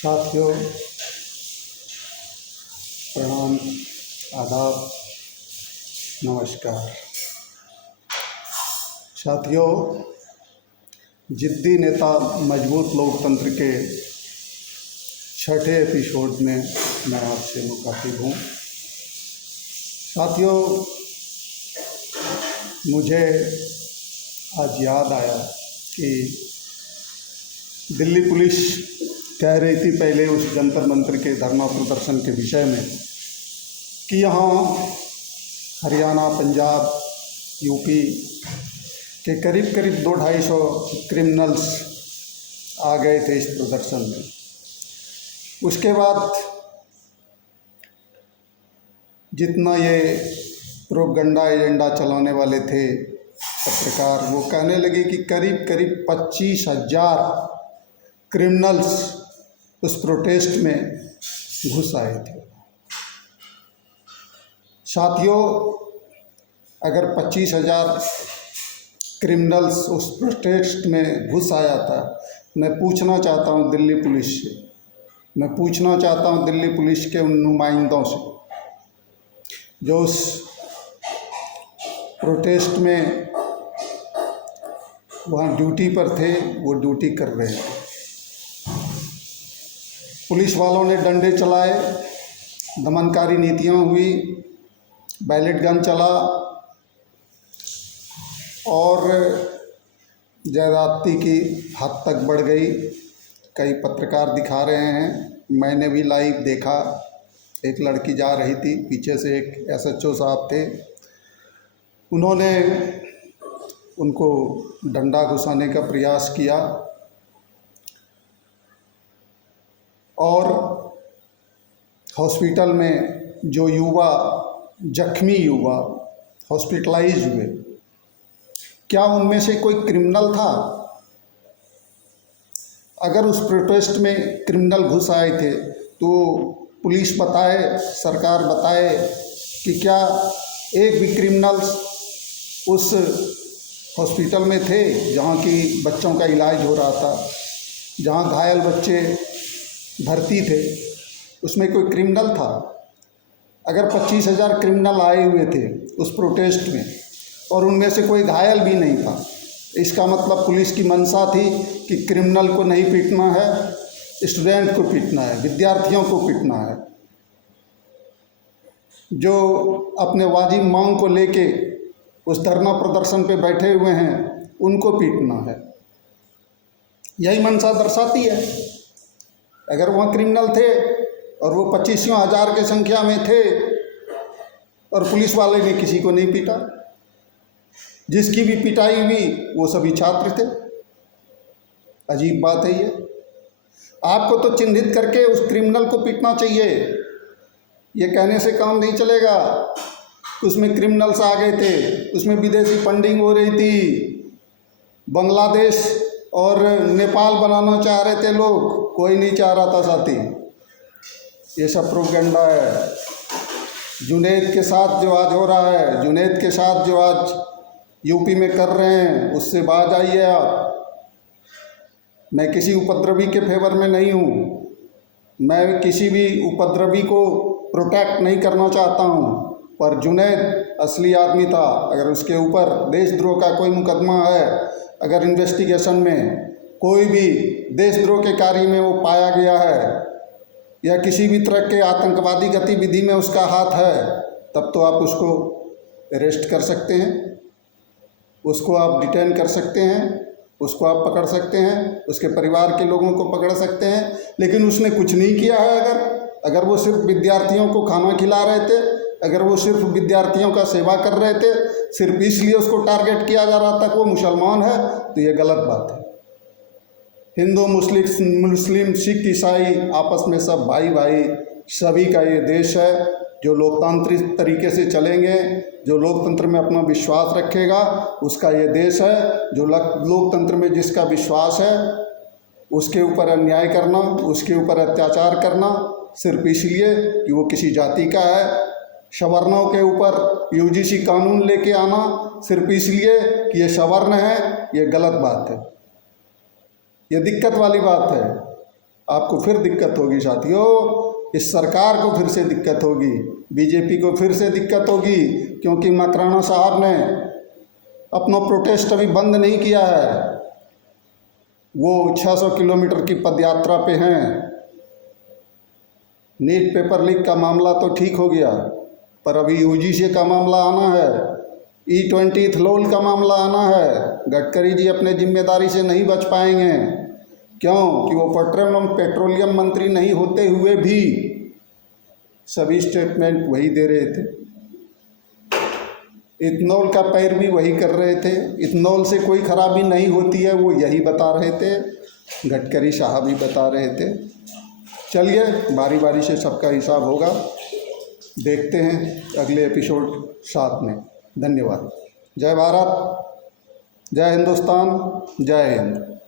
साथियों, प्रणाम, आदाब, नमस्कार। साथियों, जिद्दी नेता मजबूत लोकतंत्र के छठे एपिसोड में मैं आपसे मुखातिब हूँ। साथियों, मुझे आज याद आया कि दिल्ली पुलिस कह रही थी पहले उस जंतर मंतर के धरना प्रदर्शन के विषय में कि यहाँ हरियाणा, पंजाब, यूपी के करीब 200-250 क्रिमिनल्स आ गए थे इस प्रदर्शन में। उसके बाद जितना ये प्रोपगंडा एजेंडा चलाने वाले थे पत्रकार, वो कहने लगे कि करीब 25,000 क्रिमिनल्स उस प्रोटेस्ट में घुस आए थे। साथियों, अगर 25,000 क्रिमिनल्स उस प्रोटेस्ट में घुस आया था, मैं पूछना चाहता हूँ दिल्ली पुलिस से, मैं पूछना चाहता हूँ दिल्ली पुलिस के उन नुमाइंदों से जो उस प्रोटेस्ट में वहाँ ड्यूटी पर थे, वो ड्यूटी कर रहे थे। पुलिस वालों ने डंडे चलाए, दमनकारी नीतियाँ हुई, बैलेट गन चला और ज्यादती की हद तक बढ़ गई। कई पत्रकार दिखा रहे हैं, मैंने भी लाइव देखा। एक लड़की जा रही थी, पीछे से एक SHO साहब थे, उन्होंने उनको डंडा घुसाने का प्रयास किया और हॉस्पिटल में जो जख्मी युवा हॉस्पिटलाइज हुए, क्या उनमें से कोई क्रिमिनल था? अगर उस प्रोटेस्ट में क्रिमिनल घुस आए थे तो पुलिस बताए, सरकार बताए कि क्या एक भी क्रिमिनल्स उस हॉस्पिटल में थे जहाँ की बच्चों का इलाज हो रहा था, जहाँ घायल बच्चे भर्ती थे, उसमें कोई क्रिमिनल था? अगर 25,000 क्रिमिनल आए हुए थे उस प्रोटेस्ट में और उनमें से कोई घायल भी नहीं था, इसका मतलब पुलिस की मंशा थी कि क्रिमिनल को नहीं पीटना है, स्टूडेंट को पीटना है, विद्यार्थियों को पीटना है, जो अपने वाजिब मांग को लेके उस धरना प्रदर्शन पे बैठे हुए हैं उनको पीटना है। यही मंशा दर्शाती है। अगर वहाँ क्रिमिनल थे और वो 25,000 की संख्या में थे और पुलिस वाले ने किसी को नहीं पीटा, जिसकी भी पिटाई हुई वो सभी छात्र थे। अजीब बात है ये। आपको तो चिन्हित करके उस क्रिमिनल को पीटना चाहिए। ये कहने से काम नहीं चलेगा। उसमें क्रिमिनल्स आ गए थे, उसमें विदेशी फंडिंग हो रही थी, बांग्लादेश और नेपाल बनाना चाह रहे थे लोग, कोई नहीं चाह रहा था साथी। ये सब प्रोपगंडा है। जुनैद के साथ जो आज हो रहा है, जुनैद के साथ जो आज यूपी में कर रहे हैं, उससे बाज आइए आप। मैं किसी उपद्रवी के फेवर में नहीं हूँ, मैं किसी भी उपद्रवी को प्रोटेक्ट नहीं करना चाहता हूँ, पर जुनैद असली आदमी था। अगर उसके ऊपर देशद्रोह का कोई मुकदमा है, अगर इन्वेस्टिगेशन में कोई भी देशद्रोह के कार्य में वो पाया गया है या किसी भी तरह के आतंकवादी गतिविधि में उसका हाथ है, तब तो आप उसको अरेस्ट कर सकते हैं, उसको आप डिटेन कर सकते हैं, उसको आप पकड़ सकते हैं, उसके परिवार के लोगों को पकड़ सकते हैं। लेकिन उसने कुछ नहीं किया है। अगर वो सिर्फ विद्यार्थियों को खाना खिला रहे थे, अगर वो सिर्फ विद्यार्थियों का सेवा कर रहे थे, सिर्फ इसलिए उसको टारगेट किया जा रहा था कि वो मुसलमान है, तो ये गलत बात है। हिंदू, मुस्लिम, सिख, ईसाई आपस में सब भाई भाई, सभी का ये देश है। जो लोकतांत्रिक तरीके से चलेंगे, जो लोकतंत्र में अपना विश्वास रखेगा, उसका ये देश है। जो लोकतंत्र में जिसका विश्वास है, उसके ऊपर अन्याय करना, उसके ऊपर अत्याचार करना सिर्फ इसलिए कि वो किसी जाति का है, सवर्णों के ऊपर UGC कानून लेके आना सिर्फ इसलिए कि ये सवर्ण है, ये गलत बात है, ये दिक्कत वाली बात है। आपको फिर दिक्कत होगी साथियों, इस सरकार को फिर से दिक्कत होगी, बीजेपी को फिर से दिक्कत होगी, क्योंकि मकराना साहब ने अपना प्रोटेस्ट अभी बंद नहीं किया है। वो 600 किलोमीटर की पदयात्रा पे हैं। नीट पेपर लीक का मामला तो ठीक हो गया, पर अभी यूजीसी का मामला आना है, E20 इथनॉल का मामला आना है। गडकरी जी अपने जिम्मेदारी से नहीं बच पाएंगे। क्यों? कि वो पेट्रोलियम मंत्री नहीं होते हुए भी सभी स्टेटमेंट वही दे रहे थे, इथनॉल का पैरवी वही कर रहे थे, इथनॉल से कोई खराबी नहीं होती है वो यही बता रहे थे, गडकरी साहब ही बता रहे थे। चलिए बारी बारी से सबका हिसाब होगा, देखते हैं अगले एपिसोड साथ में। धन्यवाद। जय भारत, जय हिंदुस्तान, जय हिंद।